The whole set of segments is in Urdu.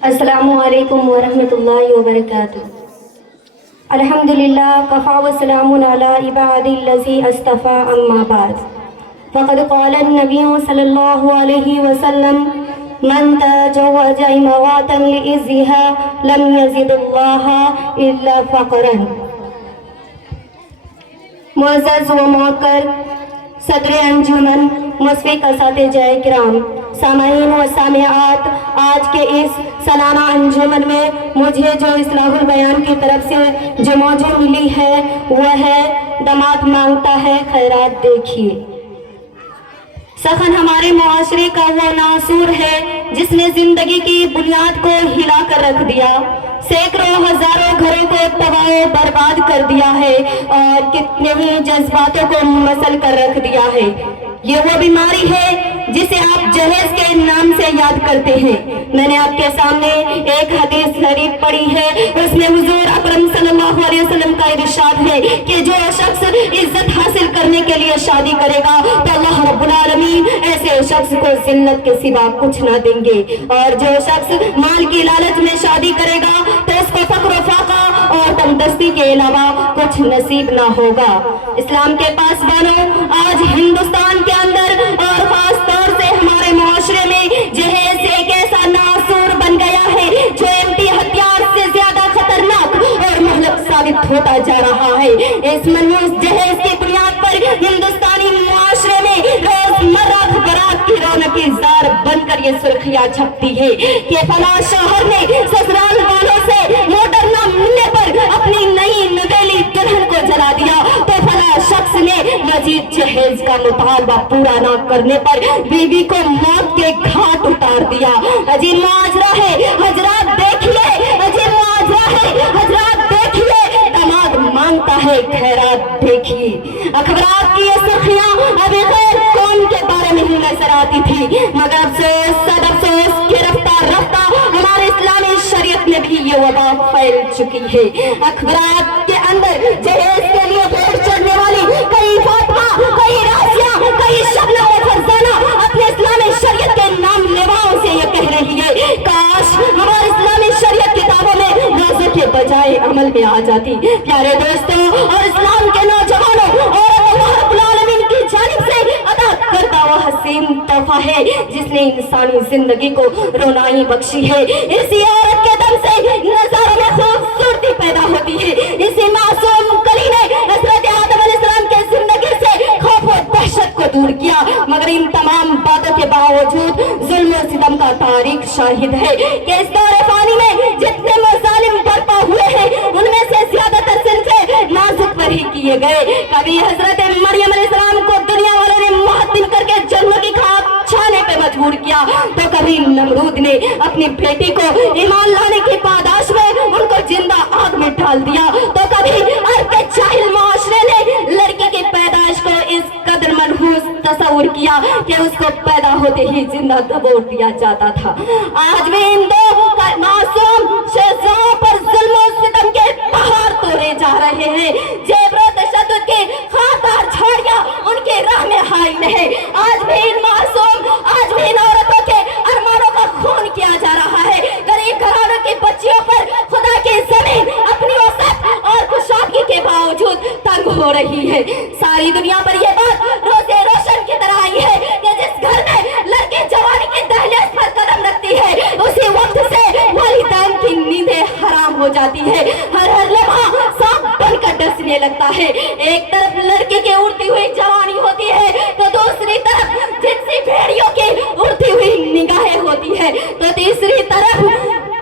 السلام علیکم ورحمۃ اللہ وبرکاتہ۔ الحمدللہ کفا وسلام علی عبادی الذی اصطفیٰ اما بعد، فقد قال النبی صلی اللہ علیہ وسلم من تجوز امواتا لعزها لم یزد اللہ الا فقرا۔ معزز و موقر صدر انجمن، مشفق اساتذہ کرام، سامعین و سامعات، آج کے اس سالانہ انجمن میں مجھے جو اصلاح البیان کی طرف سے جو موضوع ملی ہے وہ ہے داماد مانگتا ہے خیرات دیکھیے۔ سخن ہمارے معاشرے کا وہ ناسور ہے جس نے زندگی کی بنیاد کو ہلا کر رکھ دیا، سینکڑوں ہزاروں گھروں کو تباہ و برباد کر دیا ہے اور کتنے ہی جذباتوں کو مسل کر رکھ دیا ہے۔ یہ وہ بیماری ہے جسے آپ جہیز کے نام سے یاد کرتے ہیں۔ میں نے آپ کے سامنے ایک حدیث شریف پڑھی ہے، اس میں حضور اکرم صلی اللہ علیہ وسلم کا ارشاد ہے کہ جو شخص عزت حاصل کرنے کے لیے شادی کرے گا تو اللہ رب العالمین ایسے شخص کو ذلت کے سوا کچھ نہ دیں گے، اور جو شخص مال کی لالچ میں شادی کرے گا تو اس کو فقر و فاقہ اور تنگدستی کے علاوہ کچھ نصیب نہ ہوگا۔ اسلام کے پاسبانوں، آج ہندوستان کے اندر اور خاص طور سے ہمارے معاشرے میں جہیز ایک ایسا ناسور بن گیا ہے جو امٹی ہتھیار سے زیادہ خطرناک اور مہلک ثابت ہوتا جا رہا ہے۔ اس منحوس جہیز کی بنیاد پر ہندوستانی معاشرے میں روزمرہ خبرات کی رونق زار بن کر یہ سرخیاں چھپتی ہے کہ فلاں شوہر نے سسرال والوں سے موٹر نہ ملنے پر اپنی نئی نویلی دلہن کو جلا دیا، تو فلاں شخص نے مزید جہیز کا مطالبہ پورا نہ کرنے پر بیوی کو موت کے گھاٹ اتار دیا۔ عجیب معاجرہ ہے حضرات، دیکھیے، عجیب معاجرہ ہے حضرات، دیکھیے، داماد مانگتا ہے خیرات دیکھیے۔ اخبارات کی یہ سرخیاں ابھی غیر قوم کے بارے میں ہی نظر آتی تھی، مگر افسوس صد افسوس کہ رفتہ رفتہ ہمارے اسلامی شریعت میں بھی یہ وبا پھیل چکی ہے۔ اخبارات کے اندر جہیز کے لیے بڑھ چڑھنے والی کئی فاطمہ، کئی راسیہ، کئی شبنہ و فرزانہ اپنے اسلامی شریعت کے نام لیواؤں سے یہ کہہ رہی ہے کاش ہمارے اسلامی شریعت کتابوں میں روزے کے بجائے عمل میں آ جاتی۔ پیارے دوستوں اور اسلام کے نوجوانوں، اور اللہ رب العالمین کی جانب سے عطا کردہ وہ حسین تحفہ ہے جس نے انسانی زندگی کو رونائی بخشی ہے۔ اسی عورت کے دم سے نظاروں میں خوبصورتی پیدا ہوتی ہے، اسی معصوم کلی نے حضرت آدم علیہ السلام کے زندگی سے خوف و دہشت کو دور کیا، مگر ان تمام باتوں کے باوجود ظلم و ستم کا تاریخ شاہد ہے کہ اس دور فانی میں جتنے مظالم برپا ہوئے ہیں ان میں سے زیادہ تر صنفے نازک پر ہی کیے گئے۔ کبھی حضرت مریم علیہ السلام کو دنیا والوں نے معطل کر کے جنت کی خاک چھانے پہ مجبور کیا، تو کبھی نمرود نے اپنی بیٹی کو ایمان لانے کی پاداش میں ان کو زندہ آگ میں ڈال دیا، تو کبھی عرب کے جاہل معاشرے نے لڑکی کی پیدائش کو اس قدر منحوس تصور کیا کہ اس کو پیدا ہوتے ہی زندہ دبوچ دیا جاتا تھا۔ آج بھی ان دو معصوم شہزادوں پر ظلم و ستم کے پہاڑ توڑے جا رہے ہیں۔ جبر و تشدد کی خاطر جھاڑیاں ان کی راہ میں حائل ہے۔ آج بھی ان معصوم، آج بھی ان عورتوں کے ارمانوں کا خون کیا جا رہا ہے۔ غریب گھرانوں کی بچیوں پر خدا کی زمین اپنی وسعت اور کشادگی کے باوجود تنگ ہو رہی ہے۔ ساری دنیا پر یہ بات روزے روشن کی طرح آئی ہے کہ جس گھر میں لڑکی جوانی کی دہلیز پر قدم رکھتی ہے اسی وقت سے والدین کی نیندیں حرام ہو جاتی ہے، ہر لمحہ سانپ بن کر ڈسنے لگتا ہے۔ ایک طرف لڑکی کی اڑتی ہوئی جوانی ہوتی ہے تو دوسری طرف جنسی بھیڑیوں کی اڑتی ہوئی نگاہیں ہوتی ہے، تو تیسری طرف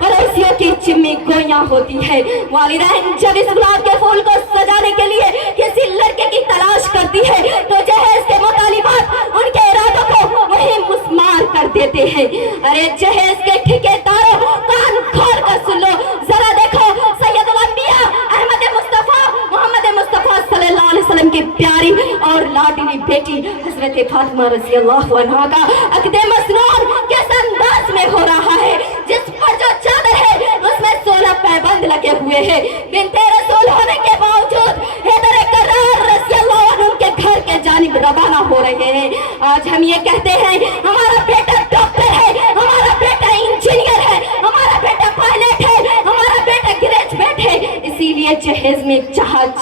پڑوسیوں کی چمی گویاں ہوتی ہے۔ والدین جب اس گلاب کے پھول کو سجانے کے لیے کسی لڑکے کی تلاش کرتی ہے تو جہیز کے مطالبات ان کے ارادوں کو وہی مسمار کر دیتے ہیں۔ ارے جہیز کے ٹھیکیداروں، کان کھول کر سن لو، ذرا دیکھو سید الانبیاء احمد مصطفیٰ محمد مصطفیٰ صلی اللہ علیہ وسلم کی پیاری اور لاڈلی بیٹی حضرت فاطمہ رضی اللہ عنہا کا عقد مسنون کس انداز میں ہو رہا ہے، جس پر جو چادر ہے اس میں 16 پیبند لگے ہوئے ہیں۔ بنت رسول ہونے کے باوجود حیدر کرار رضی اللہ عنہ کے گھر کے جانب روانہ ہو رہے ہیں۔ آج ہم یہ کہتے ہیں ہمارا بیٹا ڈاکٹر ہے، ہمارا بیٹا انجینئر ہے، ہمارا بیٹا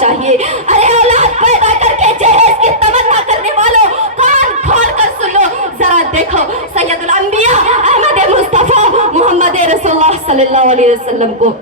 چاہیے. ارے اولاد پیدا کر کے جہیز کی تمنا کرنے والوں کان کھول کر سن لو, ذرا دیکھو سید الانبیاء احمد مصطفیٰ محمد رسول اللہ صلی اللہ علیہ وسلم کو.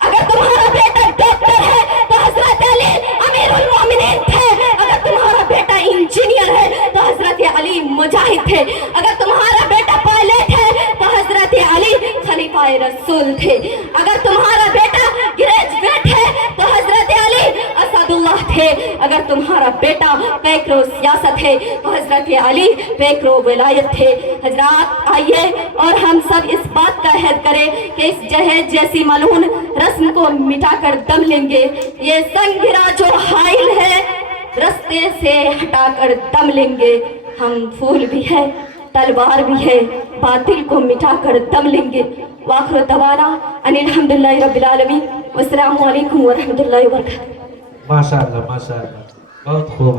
اگر تمہارا بیٹا ڈاکٹر ہے تو حضرت علی امیر المومنین تھے. اگر تمہارا بیٹا انجینئر ہے تو حضرت علی مجاہد تھے. اگر تمہارا بیٹا پائلٹ ہے تو حضرت علی خلیفہ رسول تھے. اگر تمہارا بیٹا گریجویٹ ہے تو حضرت علی اسد اللہ تھے. اگر تمہارا بیٹا پیکرو سیاست ہے تو حضرت علی پیکرو ولایت تھے. حضرات آئیے اور ہم سب اس بات کا عہد کریں کہ اس جہیز جیسی ملعون رسم کو مٹا کر دم لیں گے. یہ سنگ گرا جو حائل ہے رستے سے ہٹا کر دم لیں گے. ہم پھول بھی ہے تلوار بھی ہے, باطل کو مٹا کر دم لیں گے. وآخر دعوانا ان الحمدللہ رب العالمین. والسلام علیکم ورحمۃ اللہ وبرکاتہ. ماشاءاللہ ماشاءاللہ, بہت خوب.